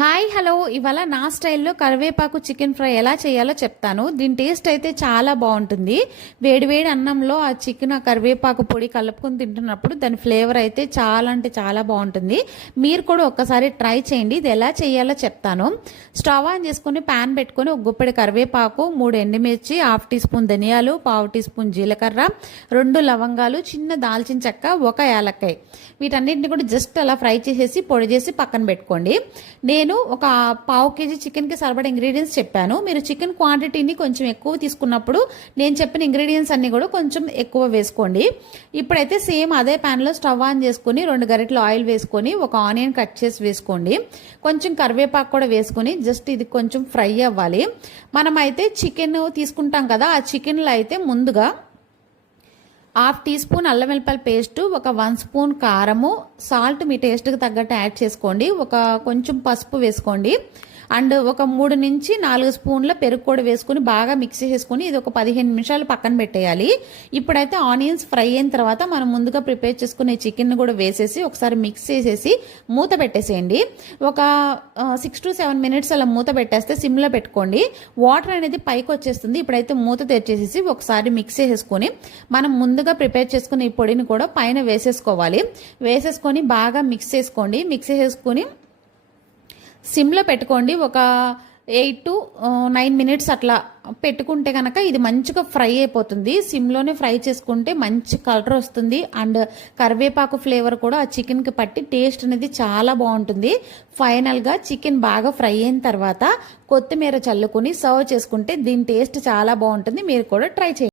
Hi hello ఇవాళ నా స్టైల్లో కరివేపాకు చికెన్ ఫ్రై ఎలా చేయాలో చెప్తాను. దీని టేస్ట్ అయితే చాలా బాగుంటుంది. వేడివేడి అన్నంలో ఆ చికెన్ ఆ కరివేపాకు పొడి కలుపుకొని తింటున్నప్పుడు దాని ఫ్లేవర్ అయితే చాలా అంటే చాలా బాగుంటుంది. మీరు కూడా ఒక్కసారి ట్రై చేయండి. ఇది ఎలా చేయాలో చెప్తాను. స్టవ్ ఆన్ చేసుకొని ప్యాన్ పెట్టుకొని ఒక గుప్పెడు కరివేపాకు, 3 ఎండుమిర్చి, హాఫ్ టీ స్పూన్ ధనియాలు, పావు టీ స్పూన్ జీలకర్ర, 2 లవంగాలు, చిన్న దాల్చిన చెక్క, 1 యాలక్కాయ, వీటన్నిటిని కూడా జస్ట్ అలా ఫ్రై చేసేసి పొడి చేసి పక్కన పెట్టుకోండి. నేను ఒక పావు కేజీ చికెన్కి సరిపడే ఇంగ్రీడియంట్స్ చెప్పాను. మీరు చికెన్ క్వాంటిటీని కొంచెం ఎక్కువ తీసుకున్నప్పుడు నేను చెప్పిన ఇంగ్రీడియంట్స్ అన్ని కూడా కొంచెం ఎక్కువ వేసుకోండి. ఇప్పుడైతే సేమ్ అదే ప్యాన్లో స్టవ్ ఆన్ చేసుకుని 2 గరిటెలు ఆయిల్ వేసుకొని ఒక ఆనియన్ కట్ చేసి వేసుకోండి. కొంచెం కరివేపాకు కూడా వేసుకొని జస్ట్ ఇది కొంచెం ఫ్రై అవ్వాలి. మనమైతే చికెన్ తీసుకుంటాం కదా, ఆ చికెన్లో అయితే ముందుగా హాఫ్ టీ స్పూన్ అల్లం వెల్లుల్లి పేస్ట్, ఒక 1 స్పూన్ కారము, సాల్ట్ మీ టేస్ట్కి తగ్గట్టు యాడ్ చేసుకోండి. ఒక కొంచెం పసుపు వేసుకోండి. అండ్ ఒక 3 నుంచి 4 స్పూన్ల పెరుగు కూడా వేసుకుని బాగా మిక్స్ చేసుకుని ఇది ఒక 15 నిమిషాలు పక్కన పెట్టేయాలి. ఇప్పుడైతే ఆనియన్స్ ఫ్రై అయిన తర్వాత మనం ముందుగా ప్రిపేర్ చేసుకునే చికెన్ కూడా వేసేసి ఒకసారి మిక్స్ చేసేసి మూత పెట్టేసేయండి. ఒక 6 to 7 మినిట్స్ అలా మూత పెట్టేస్తే సిమ్లో పెట్టుకోండి. వాటర్ అనేది పైకి వచ్చేస్తుంది. ఇప్పుడైతే మూత తెచ్చేసేసి ఒకసారి మిక్స్ చేసేసుకొని మనం ముందుగా ప్రిపేర్ చేసుకునే ఈ పొడిని కూడా పైన వేసేసుకోవాలి. వేసేసుకొని బాగా మిక్స్ చేసుకోండి. మిక్స్ చేసుకొని సిమ్లో పెట్టుకోండి. ఒక 8 to 9 మినిట్స్ అట్లా పెట్టుకుంటే కనుక ఇది మంచిగా ఫ్రై అయిపోతుంది. సిమ్లోనే ఫ్రై చేసుకుంటే మంచి కలర్ వస్తుంది. అండ్ కరివేపాకు ఫ్లేవర్ కూడా ఆ చికెన్కి పట్టి టేస్ట్ అనేది చాలా బాగుంటుంది. ఫైనల్గా చికెన్ బాగా ఫ్రై అయిన తర్వాత కొత్తిమీర చల్లుకొని సర్వ్ చేసుకుంటే దీని టేస్ట్ చాలా బాగుంటుంది. మీరు కూడా ట్రై చేయండి.